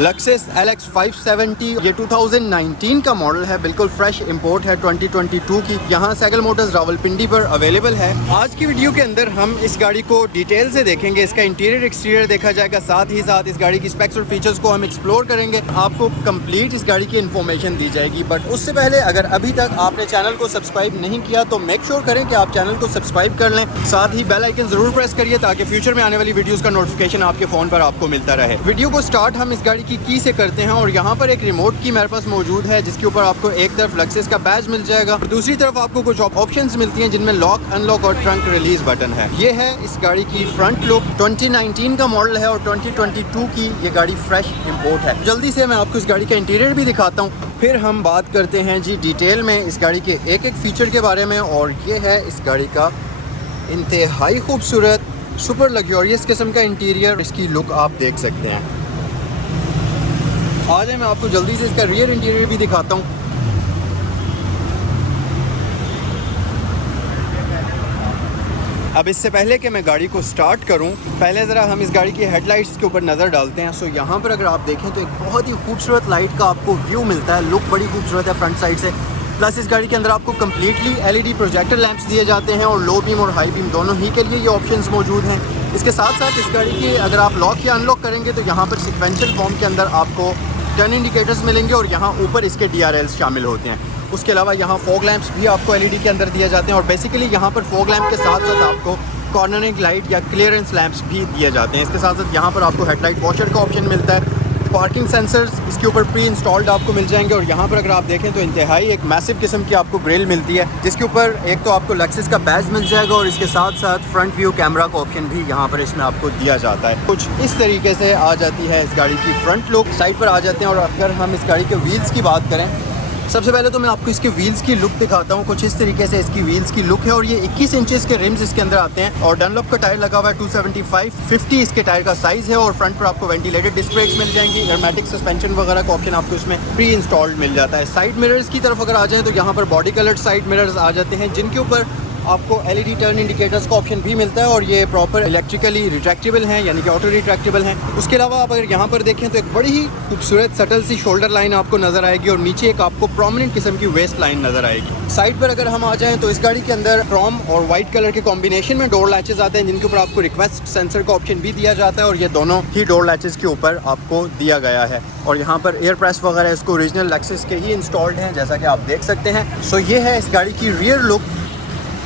Lexus LX 570 ये 2019 का model है, बिल्कुल फ्रेश इंपोर्ट है 2022 की। यहाँ साइकिल मोटर्स रावलपिंडी पर अवेलेबल है। आज की वीडियो के अंदर हम इस गाड़ी को डिटेल से देखेंगे, इसका इंटीरियर एक्सटीरियर देखा जाएगा, साथ ही साथ इस गाड़ी की स्पेक्स और फीचर्स को हम एक्सप्लोर करेंगे। आपको कंप्लीट इस गाड़ी की इन्फॉर्मेशन दी जाएगी। बट उससे पहले अगर अभी तक आपने चैनल को सब्सक्राइब नहीं किया तो मेक श्योर करें कि आप चैनल को सब्सक्राइब कर लें, साथ ही बेल आइकन जरूर प्रेस करिए ताकि फ्यूचर में आने वाली वीडियोस का नोटिफिकेशन आपके फोन पर आपको मिलता रहे। वीडियो को स्टार्ट हम इस गाड़ी की से करते हैं और यहाँ पर एक रिमोट की मेरे पास मौजूद है, जिसके ऊपर आपको एक तरफ लेक्सस का बैज मिल जाएगा और दूसरी तरफ आपको कुछ ऑप्शंस मिलती हैं जिनमें लॉक, अनलॉक और ट्रंक रिलीज बटन है। ये है इस गाड़ी की फ्रंट लुक। 2019 का मॉडल है और 2022 की ये गाड़ी फ्रेश इंपोर्ट है। जल्दी से मैं आपको इस गाड़ी का इंटीरियर भी दिखाता हूँ, फिर हम बात करते हैं जी डिटेल में इस गाड़ी के एक एक फीचर के बारे में। और ये है इस गाड़ी का इंतहाई खूबसूरत सुपर लग्जरियस किस्म का इंटीरियर। इसकी लुक आप देख सकते हैं। आज मैं आपको जल्दी से इसका रियर इंटीरियर भी दिखाता हूँ। अब इससे पहले कि मैं गाड़ी को स्टार्ट करूं, पहले ज़रा हम इस गाड़ी की हेडलाइट्स के ऊपर नज़र डालते हैं। सो यहाँ पर अगर आप देखें तो एक बहुत ही खूबसूरत लाइट का आपको व्यू मिलता है। लुक बड़ी खूबसूरत है फ्रंट साइड से। प्लस इस गाड़ी के अंदर आपको कम्प्लीटली LED प्रोजेक्टर लैंप्स दिए जाते हैं और लो बीम और हाई बीम दोनों ही के लिए ये ऑप्शंस मौजूद हैं। इसके साथ साथ इस गाड़ी की अगर आप लॉक या अनलॉक करेंगे तो यहाँ पर सिक्वेंशियल फॉर्म के अंदर आपको टर्न इंडिकेटर्स मिलेंगे और यहाँ ऊपर इसके DRLs शामिल होते हैं। उसके अलावा यहाँ फॉग लैंप्स भी आपको LED के अंदर दिए जाते हैं और बेसिकली यहाँ पर फॉग लैंप के साथ साथ आपको कॉर्नरिंग लाइट या क्लियरेंस लैंप्स भी दिए जाते हैं। इसके साथ साथ यहाँ पर आपको हेडलाइट वॉशर का ऑप्शन मिलता है। पार्किंग सेंसर्स इसके ऊपर प्री इंस्टॉल्ड आपको मिल जाएंगे और यहाँ पर अगर आप देखें तो इंतहाई एक मैसिव किस्म की आपको ग्रिल मिलती है, जिसके ऊपर एक तो आपको लेक्सस का बैज मिल जाएगा और इसके साथ साथ फ्रंट व्यू कैमरा का ऑप्शन भी यहाँ पर इसमें आपको दिया जाता है। कुछ इस तरीके से आ जाती है इस गाड़ी की फ्रंट लुक। साइड पर आ जाते हैं और अगर हम इस गाड़ी के व्हील्स की बात करें, सबसे पहले तो मैं आपको इसके व्हील्स की लुक दिखाता हूँ। कुछ इस तरीके से इसकी व्हील्स की लुक है और ये 21 इंचेस के रिम्स इसके अंदर आते हैं और डनलॉप का टायर लगा हुआ है 275/50 इसके टायर का साइज़ है और फ्रंट पर आपको वेंटिलेटेड डिस्क ब्रेक्स मिल जाएंगी। एरोमेटिक सस्पेंशन वगैरह का ऑप्शन आपको इसमें प्री इंस्टॉल्ड मिल जाता है। साइड मिरर्स की तरफ अगर आ जाएँ तो यहाँ पर बॉडी कलर्ड साइड मिरर्स आ जाते हैं, जिनके ऊपर आपको LED टर्न इंडिकेटर्स का ऑप्शन भी मिलता है और ये प्रॉपर इलेक्ट्रिकली रिट्रैक्टेबल हैं, यानी कि ऑटो रिट्रैक्टेबल हैं। उसके अलावा आप अगर यहाँ पर देखें तो एक बड़ी ही खूबसूरत सटल सी शोल्डर लाइन आपको नज़र आएगी और नीचे एक आपको प्रोमिनेंट किस्म की वेस्ट लाइन नज़र आएगी। साइड पर अगर हम आ जाएं तो इस गाड़ी के अंदर क्रोम और वाइट कलर के कॉम्बिनेशन में डोर लैचेस आते हैं, जिनके ऊपर आपको रिक्वेस्ट सेंसर का ऑप्शन भी दिया जाता है और ये दोनों ही डोर लैचेस के ऊपर आपको दिया गया है। और यहाँ पर एयर प्रेस वगैरह इसको ओरिजिनल लेक्सस के ही इंस्टॉल्ड हैं, जैसा कि आप देख सकते हैं। सो ये है इस गाड़ी की रियर लुक।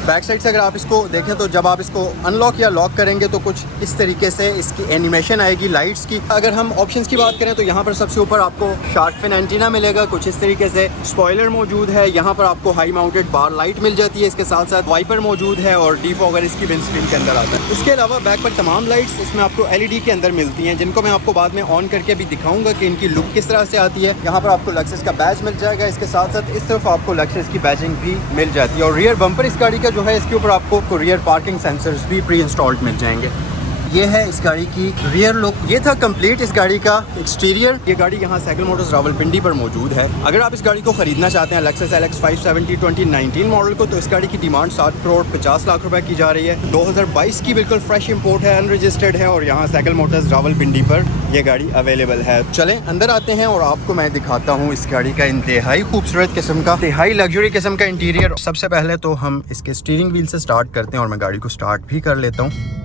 बैक साइड से अगर आप इसको देखें तो जब आप इसको अनलॉक या लॉक करेंगे तो कुछ इस तरीके से इसकी एनिमेशन आएगी लाइट्स की। अगर हम ऑप्शंस की बात करें तो यहाँ पर सबसे ऊपर आपको शार्क फिन एंटीना मिलेगा, कुछ इस तरीके से स्पॉइलर मौजूद है। यहाँ पर आपको हाई माउंटेड बार लाइट मिल जाती है, इसके साथ साथ वाइपर मौजूद है और डिफॉगर इसकी विंडस्क्रीन के अंदर आता है। उसके अलावा बैक पर तमाम लाइट्स इसमें आपको LED के अंदर मिलती हैं, जिनको मैं आपको बाद में ऑन करके भी दिखाऊंगा कि इनकी लुक किस तरह से आती है। यहाँ पर आपको लेक्सस का बैज मिल जाएगा, इसके साथ साथ इस तरफ आपको लेक्सस की बैजिंग भी मिल जाती है और रियर बम्पर इस गाड़ी का जो है इसके ऊपर आपको रियर पार्किंग सेंसर्स भी प्री इंस्टॉल्ड मिल जाएंगे। ये है इस गाड़ी की रियर लुक। ये था कंप्लीट इस गाड़ी का एक्सटीरियर। ये गाड़ी यहाँ साइकिल मोटर्स रावलपिंडी पर मौजूद है। अगर आप इस गाड़ी को खरीदना चाहते हैं लेक्सस LX 570 2019 मॉडल को, तो इस गाड़ी की डिमांड 7,50,00,000 रुपए की जा रही है। 2022 की बिल्कुल फ्रेश इंपोर्ट है, अनरजिस्टर्ड है और यहाँ साइकिल मोटर्स रावलपिंडी पर यह गाड़ी अवेलेबल है। चलें अंदर आते हैं और आपको मैं दिखाता हूँ इस गाड़ी का इंतहाई खूबसूरत किस्म का, इंतहाई लग्जरी किस्म का इंटीरियर। सबसे पहले तो हम इसके स्टीयरिंग व्हील से स्टार्ट करते हैं और मैं गाड़ी को स्टार्ट भी कर लेता हूँ।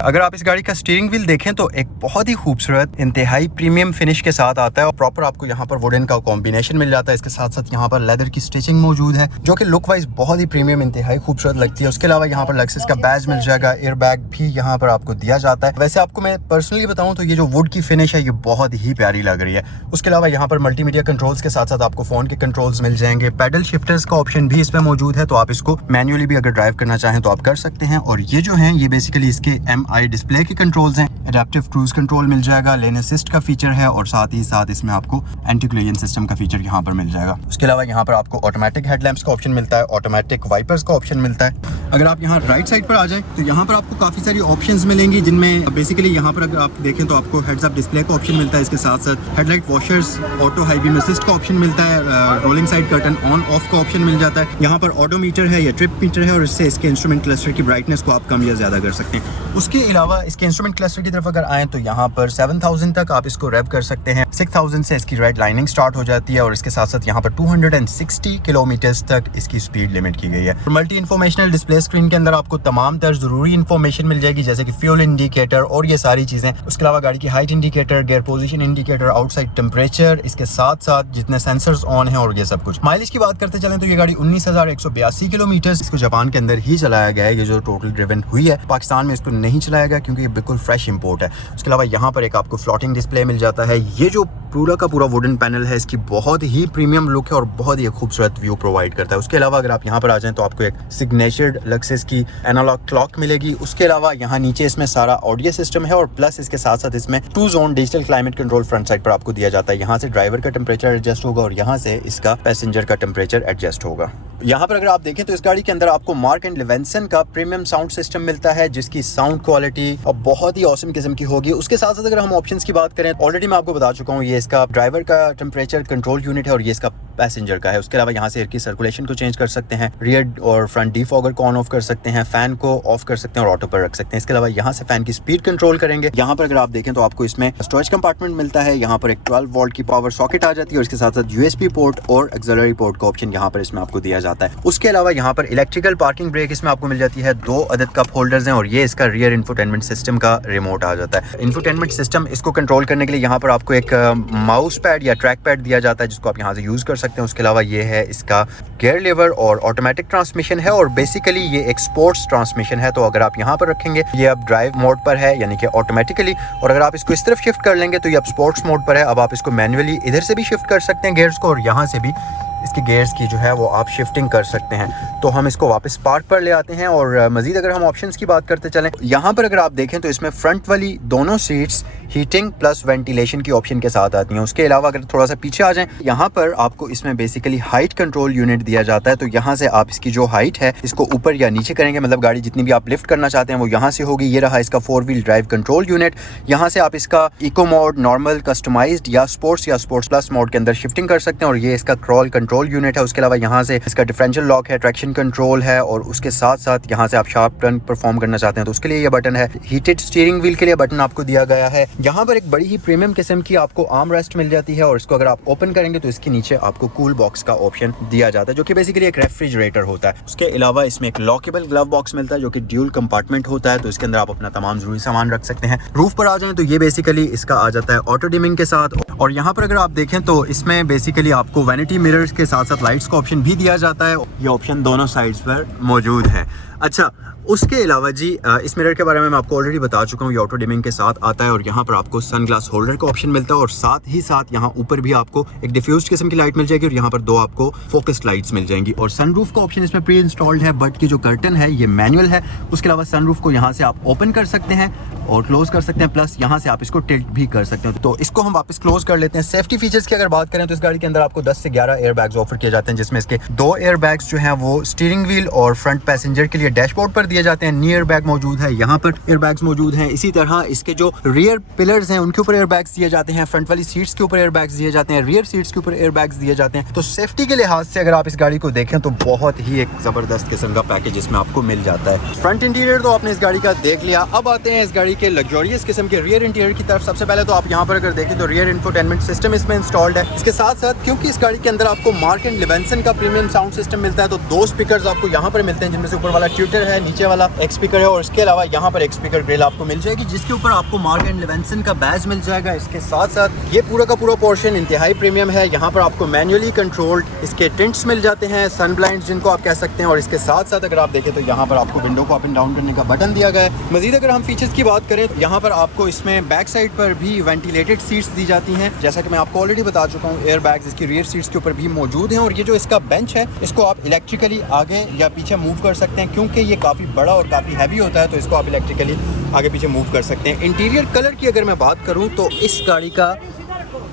अगर आप इस गाड़ी का स्टीयरिंग व्हील देखें तो एक बहुत ही खूबसूरत इंतहाई प्रीमियम फिनिश के साथ आता है और प्रॉपर आपको यहाँ पर वुडन का कॉम्बिनेशन मिल जाता है। इसके साथ साथ यहाँ पर लेदर की स्टिचिंग मौजूद है, जो कि लुक वाइज बहुत ही प्रीमियम इंतहाई खूबसूरत लगती है। उसके अलावा यहाँ पर लेक्सस का बैज मिल जाएगा, एयर बैग भी यहाँ पर आपको दिया जाता है। वैसे आपको मैं पर्सनली बताऊँ तो ये जो वुड की फिनिश है ये बहुत ही प्यारी लग रही है। उसके अलावा यहाँ पर मल्टीमीडिया कंट्रोल्स के साथ साथ आपको फोन के कंट्रोल्स मिल जाएंगे। पैडल शिफ्टर्स का ऑप्शन भी इसमें मौजूद है, तो आप इसको मैन्युअली भी अगर ड्राइव करना चाहें तो आप कर सकते हैं। और ये जो है ये बेसिकली इसके आई डिस्प्ले के कंट्रोल्स हैं, एडेप्टिव क्रूज कंट्रोल मिल जाएगा, लेन असिस्ट का फीचर है और साथ ही साथ इसमें आपको एंटी कोलिजन सिस्टम का फीचर यहाँ पर मिल जाएगा। उसके अलावा यहाँ पर आपको ऑटोमेटिक हेडलैम्प्स का ऑप्शन मिलता है, ऑटोमेटिक वाइपर्स का ऑप्शन मिलता है। अगर आप यहाँ राइट साइड पर आ जाए तो यहाँ पर आपको काफ़ी सारी ऑप्शंस मिलेंगी, जिनमें बेसिकली यहाँ पर अगर आप देखें तो आपको हेड्स अप डिस्प्ले का ऑप्शन मिलता है, इसके साथ साथ headlight washers, auto high beam assist का ऑप्शन मिलता है, rolling side curtain on off का ऑप्शन मिल जाता है। यहाँ पर ऑडोमीटर है या ट्रिप मीटर है और इससे इसके इंस्ट्रूमेंट क्लस्टर की ब्राइटनेस को आप कम या ज़्यादा कर सकते हैं। उसके अलावा इसके इंस्ट्रूमेंट क्लस्टर की तरफ अगर आएँ तो यहाँ पर 7000 तक आप इसको रेव कर सकते हैं, 6000 से इसकी रेड लाइनिंग स्टार्ट हो जाती है और इसके साथ साथ यहाँ पर 260 किलोमीटर्स तक इसकी स्पीड लिमिट की गई है। मल्टी इन्फॉर्मेशनल डिस्प्ले स्क्रीन के अंदर आपको तमाम तर जरूरी इन्फॉर्मेशन मिल जाएगी, जैसे कि फ्यूल इंडिकेटर और ये सारी चीज़ें। उसके अलावा गाड़ी की height indicator, gear position indicator, outside temperature, इसके साथ साथ जितने सेंसर्स ऑन हैं और ये सब कुछ। माइलेज की बात करते चलें तो ये गाड़ी 19,182 किलोमीटर इसको जापान के अंदर ही चलाया गया है। ये जो टोटल ड्रिवन हुई है, पाकिस्तान में इसको नहीं चलाया गया क्योंकि ये बिल्कुल फ्रेश इंपोर्ट है। उसके अलावा यहाँ पर एक आपको फ्लोटिंग डिस्प्ले मिल जाता है। ये जो पूरा का पूरा वुडन पैनल है, इसकी बहुत ही प्रीमियम लुक है और बहुत ही खूबसूरत व्यू प्रोवाइड करता है। उसके अलावा अगर आप यहाँ पर आ जाएं तो आपको एक सिग्नेचर्ड लक्सेस की एनालॉग क्लॉक मिलेगी। उसके अलावा यहाँ नीचे इसमें सारा ऑडियो सिस्टम है और प्लस इसके साथ साथ इसमें 2 zone digital climate control front side पर आपको दिया जाता है। यहाँ से ड्राइवर का टेम्परेचर एडजस्ट होगा और यहाँ से इसका पैसेंजर का टेम्परेचर एडजस्ट होगा। यहाँ पर अगर आप देखें तो इस गाड़ी के अंदर आपको मार्क एंड लेवेंसन का प्रीमियम साउंड सिस्टम मिलता है, जिसकी साउंड क्वालिटी अब बहुत ही ऑसम किस्म की होगी। उसके साथ साथ अगर हम ऑप्शंस की बात करें, ऑलरेडी मैं आपको बता चुका हूँ, ये इसका ड्राइवर का टेम्परेचर कंट्रोल यूनिट है और ये इसका पैसेंजर का है। उसके अलावा यहाँ से एयर की सर्कुलेशन को चेंज कर सकते हैं, रियर और फ्रंट डीफॉगर को ऑन ऑफ कर सकते हैं, फैन को ऑफ कर सकते हैं और ऑटो पर रख सकते हैं। इसके अलावा यहाँ से फैन की स्पीड कंट्रोल करेंगे। यहाँ पर अगर आप देखें तो आपको इसमें स्टोरेज कंपार्टमेंट मिलता है, यहाँ पर एक 12 वोल्ट की पावर सॉकेट आ जाती है और इसके साथ साथ यूएसबी पोर्ट और एक्सिलरी पोर्ट का ऑप्शन यहाँ पर इसमें आपको दिया जाता है। उसके अलावा यहाँ पर इलेक्ट्रिकल पार्किंग ब्रेक इसमें आपको मिल जाती है, 2 अदद कप होल्डर्स हैं और ये इसका रियर इंफोटेनमेंट सिस्टम का रिमोट आ जाता है। इंफोटेनमेंट सिस्टम इसको कंट्रोल करने के लिए यहाँ पर आपको एक माउस पैड या ट्रैक पैड दिया जाता है, जिसको आप यहाँ से यूज कर सकते हैं। उसके अलावा ये है इसका गियर लीवर और ऑटोमेटिक ट्रांसमिशन है और बेसिकली ये एक स्पोर्ट्स ट्रांसमिशन है। तो अगर आप यहाँ पर रखेंगे, ये अब ड्राइव मोड पर है यानी कि ऑटोमेटिकली, और अगर आप इसको इस तरफ शिफ्ट कर लेंगे तो ये अब स्पोर्ट्स मोड पर है। अब आप इसको मैन्युअली इधर से भी शिफ्ट कर सकते हैं गियर्स को और यहाँ से भी इसके गियर्स की जो है वो आप शिफ्टिंग कर सकते हैं। तो हम इसको वापस पार्क पर ले आते हैं और मजीद अगर हम ऑप्शंस की बात करते चलें, यहाँ पर अगर आप देखें तो इसमें फ्रंट वाली दोनों सीट्स हीटिंग प्लस वेंटिलेशन की ऑप्शन के साथ आती हैं। उसके अलावा अगर थोड़ा सा पीछे आ जाएं, यहाँ पर आपको इसमें बेसिकली हाइट कंट्रोल यूनिट दिया जाता है। तो यहाँ से आप इसकी जो हाइट है इसको ऊपर या नीचे करेंगे, मतलब गाड़ी जितनी भी आप लिफ्ट करना चाहते हैं वो यहाँ से होगी। ये रहा इसका 4 व्हील ड्राइव कंट्रोल यूनिट। यहाँ से आप इसका इको मोड, नॉर्मल, कस्टमाइज्ड या स्पोर्ट्स प्लस मोड के अंदर शिफ्टिंग कर सकते हैं और ये इसका क्रॉल कंट्रोल यूनिट है। उसके अलावा यहाँ से इसका डिफरेंशियल लॉक है, ट्रैक्शन कंट्रोल है और उसके साथ साथ यहाँ से आप शार्प टर्न परफॉर्म करना चाहते हैं तो उसके लिए ये बटन है। हीटेड स्टीयरिंग व्हील के लिए बटन आपको दिया गया है। यहाँ पर एक बड़ी ही प्रीमियम किस्म की आपको आर्म रेस्ट मिल जाती है और इसको अगर आप ओपन करेंगे तो इसके नीचे आपको कूल बॉक्स का ऑप्शन दिया जाता है, जो कि बेसिकली एक रेफ्रिजरेटर होता है। उसके अलावा इसमें एक लॉकेबल ग्लव बॉक्स मिलता है जो कि ड्यूल कंपार्टमेंट होता है, तो इसके अंदर आप अपना तमाम जरूरी सामान रख सकते हैं। रूफ पर आ जाएं तो ये बेसिकली इसका आ जाता है ऑटो डिमिंग के साथ और यहाँ पर अगर आप देखें तो इसमें बेसिकली आपको वैनिटी मिरर्स के साथ साथ लाइट्स का ऑप्शन भी दिया जाता है। ये ऑप्शन दोनों साइड्स पर मौजूद है। अच्छा, उसके अलावा जी इस मिरर के बारे में मैं आपको ऑलरेडी बता चुका हूँ, ये ऑटो डिमिंग के साथ आता है और यहाँ पर आपको सनग्लास होल्डर का ऑप्शन मिलता है और साथ ही साथ यहाँ ऊपर भी आपको एक डिफ्यूज्ड किस्म की लाइट मिल जाएगी और यहाँ पर 2 आपको फोकस्ड लाइट्स मिल जाएंगी। और सनरूफ का ऑप्शन इसमें प्री इंस्टॉल्ड है, बट की जो कर्टन है ये मैनुअल है। उसके अलावा सनरूफ को यहाँ से आप ओपन कर सकते हैं और क्लोज कर सकते हैं, प्लस यहाँ से आप इसको टिल्ट भी कर सकते हैं। तो इसको हम वापस क्लोज कर लेते हैं। सेफ्टी फीचर्स की अगर बात करें तो इस गाड़ी के अंदर आपको 10 से 11 एयर बैग्स ऑफर किए जाते हैं, जिसमें इसके 2 एयर बैग्स जो हैं वो स्टीयरिंग व्हील और फ्रंट पैसेंजर के लिए डैशबोर्ड पर दिए जाते हैं। नियर बैग मौजूद है, यहाँ पर एयर बैग्स मौजूद हैं। इसी तरह इसके जो रियर पिलर्स हैं उनके ऊपर एयर बैग्स दिए जाते हैं, फ्रंट वाली सीट्स के ऊपर एयर बैग्स दिए जाते हैं, रियर सीट्स के ऊपर एयर बैग्स दिए जाते हैं। तो सेफ्टी के लिहाज से अगर आप इस गाड़ी को देखें तो बहुत ही एक जबरदस्त किस्म का पैकेज इसमें आपको मिल जाता है। फ्रंट इंटीरियर तो आपने इस गाड़ी का देख लिया, अब आते हैं इस गाड़ी के लग्जरियस किस्म के रियर इंटीरियर की तरफ। सबसे पहले तो आप यहाँ पर अगर देखें तो रियर इंफोटेनमेंट सिस्टम इसमें इंस्टॉल्ड है। इसके साथ साथ क्योंकि इस गाड़ी के अंदर आपको मार्क एंड लेवेंसन का प्रीमियम साउंड सिस्टम मिलता है, तो 2 स्पीकर्स आपको यहाँ पर मिलते हैं, जिनमें से ऊपर वाला ट्यूटर है, नीचे वाला एक स्पीकर है और इसके अलावा यहाँ पर एक स्पीकर ग्रिल आपको मिल जाएगी, जिसके ऊपर आपको मार्क एंड लेवेंसन का बैज मिल जाएगा। इसके साथ साथ ये पूरा का पूरा पोर्शन इंतहाई प्रीमियम है। यहाँ पर आपको मैन्युअली कंट्रोल्ड इसके टिंट्स मिल जाते हैं, सन ब्लाइंड्स जिनको आप कह सकते हैं। और इसके साथ साथ अगर आप देखें तो यहाँ पर आपको विंडो को अप एंड डाउन करने का बटन दिया गया है। मजीद अगर हम फीचर्स की बात करें तो यहाँ पर आपको इसमें बैक साइड पर भी वेंटिलेटेड सीट्स दी जाती हैं, जैसा कि मैं आपको ऑलरेडी बता चुका हूँ। एयर बैग्स इसकी रियर सीट्स के ऊपर भी मौजूद हैं और ये जो इसका बेंच है इसको आप इलेक्ट्रिकली आगे या पीछे मूव कर सकते हैं, क्योंकि ये काफ़ी बड़ा और काफ़ी हैवी होता है, तो इसको आप इलेक्ट्रिकली आगे पीछे मूव कर सकते हैं। इंटीरियर कलर की अगर मैं बात करूं तो इस गाड़ी का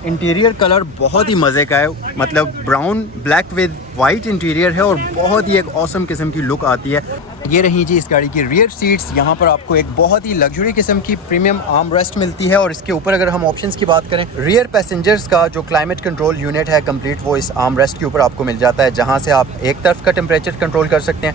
इंटीरियर कलर बहुत ही मज़े का है, मतलब brown black with white interior है और बहुत ही एक ऑसम किस्म की लुक आती है। ये रही जी इस गाड़ी की रियर सीट्स। यहाँ पर आपको एक बहुत ही लग्जरी किस्म की प्रीमियम आर्म रेस्ट मिलती है और इसके ऊपर अगर हम ऑप्शंस की बात करें, रियर पैसेंजर्स का जो क्लाइमेट कंट्रोल यूनिट है कंप्लीट, वो इस आर्म रेस्ट के ऊपर आपको मिल जाता है, जहाँ से आप एक तरफ का टेम्परेचर कंट्रोल कर सकते हैं,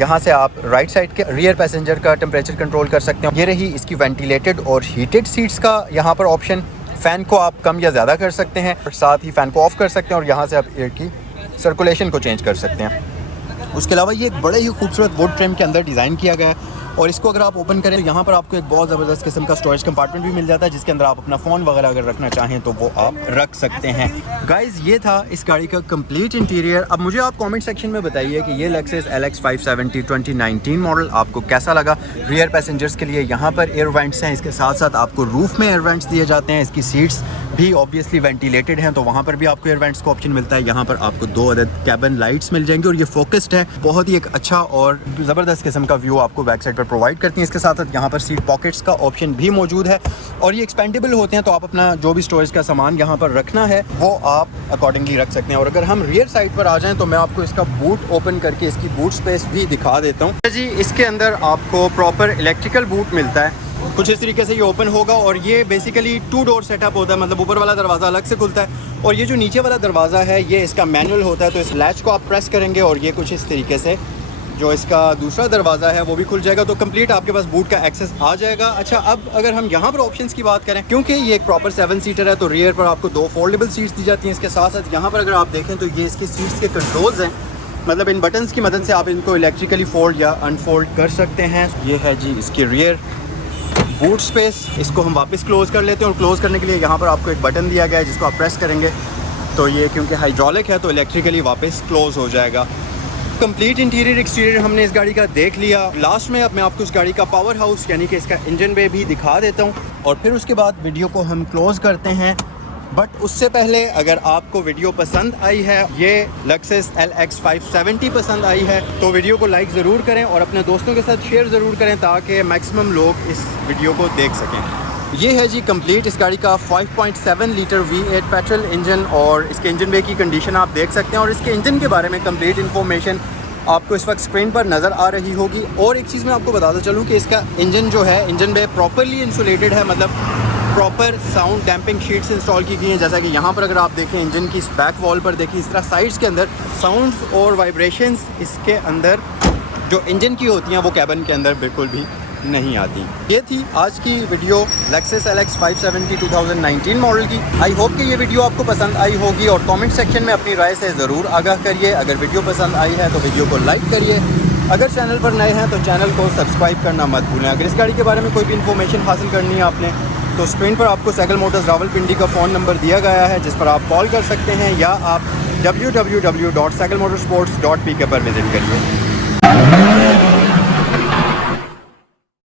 यहाँ से आप राइट साइड के रियर पैसेंजर का टेम्परेचर कंट्रोल कर सकते हैं। ये रही इसकी वेंटिलेटेड और हीटेड सीट्स का यहाँ पर ऑप्शन। फ़ैन को आप कम या ज़्यादा कर सकते हैं और साथ ही फ़ैन को ऑफ़ कर सकते हैं और यहाँ से आप एयर की सर्कुलेशन को चेंज कर सकते हैं। उसके अलावा ये एक बड़े ही खूबसूरत वुड ट्रिम के अंदर डिज़ाइन किया गया है और इसको अगर आप ओपन करें तो यहाँ पर आपको एक बहुत ज़बरदस्त किस्म का स्टोरेज कंपार्टमेंट भी मिल जाता है, जिसके अंदर आप अपना फ़ोन वगैरह अगर रखना चाहें तो वो आप रख सकते हैं। गाइज़ ये था इस गाड़ी का कंप्लीट इंटीरियर। अब मुझे आप कमेंट सेक्शन में बताइए कि ये लेक्सस LX 570 2019 मॉडल आपको कैसा लगा। रियर पैसेंजर्स के लिए यहाँ पर एयर वेंट्स हैं, इसके साथ साथ आपको रूफ़ में एयर वेंट्स दिए जाते हैं। इसकी सीट्स भी ऑब्वियसली वेंटिलेटेड हैं तो वहाँ पर भी आपको एयर वेंट्स का ऑप्शन मिलता है। यहाँ पर आपको 2 अदद कैबिन लाइट्स मिल जाएंगी और ये फोकस्ड है, बहुत ही एक अच्छा और ज़बरदस्त किस्म का व्यू आपको बैक साइड पर प्रोवाइड करती है। इसके साथ साथ यहाँ पर सीट पॉकेट्स का ऑप्शन भी मौजूद है और ये एक्सपेंडेबल होते हैं, तो आप अपना जो भी स्टोरेज का सामान यहाँ पर रखना है वो आप अकॉर्डिंगली रख सकते हैं। और अगर हम रियर साइड पर आ जाएँ तो मैं आपको इसका बूट ओपन करके इसकी बूट स्पेस भी दिखा देता हूँ जी। इसके अंदर आपको प्रॉपर इलेक्ट्रिकल बूट मिलता है, कुछ इस तरीके से ये ओपन होगा और ये बेसिकली 2 डोर सेटअप होता है, मतलब ऊपर वाला दरवाज़ा अलग से खुलता है और ये जो नीचे वाला दरवाज़ा है ये इसका मैनुअल होता है। तो इस लैच को आप प्रेस करेंगे और ये कुछ इस तरीके से जो इसका दूसरा दरवाज़ा है वो भी खुल जाएगा, तो कंप्लीट आपके पास बूट का एक्सेस आ जाएगा। अच्छा, अब अगर हम यहाँ पर ऑप्शंस की बात करें, क्योंकि ये एक प्रॉपर 7 सीटर है तो रियर पर आपको 2 फोल्डेबल सीट्स दी जाती हैं। इसके साथ साथ यहाँ पर अगर आप देखें तो ये इसकी सीट्स के कंट्रोल्स हैं, मतलब इन बटन्स की मदद से आप इनको इलेक्ट्रिकली फोल्ड या अनफोल्ड कर सकते हैं। ये है जी इसकी रियर बूट स्पेस। इसको हम वापस क्लोज़ कर लेते हैं और क्लोज़ करने के लिए यहाँ पर आपको एक बटन दिया गया है जिसको आप प्रेस करेंगे तो ये क्योंकि हाइड्रोलिक है तो इलेक्ट्रिकली वापस क्लोज़ हो जाएगा। कंप्लीट इंटीरियर एक्सटीरियर हमने इस गाड़ी का देख लिया। लास्ट में अब मैं आपको इस गाड़ी का पावर हाउस यानी कि इसका इंजन बे भी दिखा देता हूँ और फिर उसके बाद वीडियो को हम क्लोज़ करते हैं। बट उससे पहले अगर आपको वीडियो पसंद आई है, ये लेक्सस LX 570 पसंद आई है, तो वीडियो को लाइक ज़रूर करें और अपने दोस्तों के साथ शेयर ज़रूर करें ताकि मैक्सिमम लोग इस वीडियो को देख सकें। ये है जी कंप्लीट इस गाड़ी का 5.7 लीटर V8 पेट्रोल इंजन और इसके इंजन बे की कंडीशन आप देख सकते हैं और इसके इंजन के बारे में कंप्लीट इन्फॉर्मेशन आपको इस वक्त स्क्रीन पर नज़र आ रही होगी। और एक चीज़ मैं आपको बताता चलूँ कि इसका इंजन जो है, इंजन बे प्रॉपरली इंसुलेटेड है, मतलब proper sound damping sheets install की गई हैं। जैसा कि यहाँ पर अगर आप देखें इंजन की इस बैक वॉल पर देखिए, इस तरह साइड्स के अंदर साउंड्स और वाइब्रेशंस इसके अंदर जो इंजन की होती हैं वो कैबिन के अंदर बिल्कुल भी नहीं आती। ये थी आज की वीडियो लेक्सस LX 570 2019 मॉडल की। आई होप कि ये वीडियो आपको पसंद आई होगी और कमेंट सेक्शन में अपनी राय से ज़रूर आगाह करिए। अगर वीडियो पसंद आई है तो वीडियो को लाइक करिए। अगर चैनल पर नए हैं तो चैनल को सब्सक्राइब करना मत भूलें। अगर इस गाड़ी के बारे में कोई भी इन्फॉर्मेशन हासिल करनी है आपने तो स्क्रीन पर आपको साइकिल मोटर्स रावलपिंडी का फ़ोन नंबर दिया गया है जिस पर आप कॉल कर सकते हैं या आप www.cyclemotorsports.pk पर विज़िट करिए।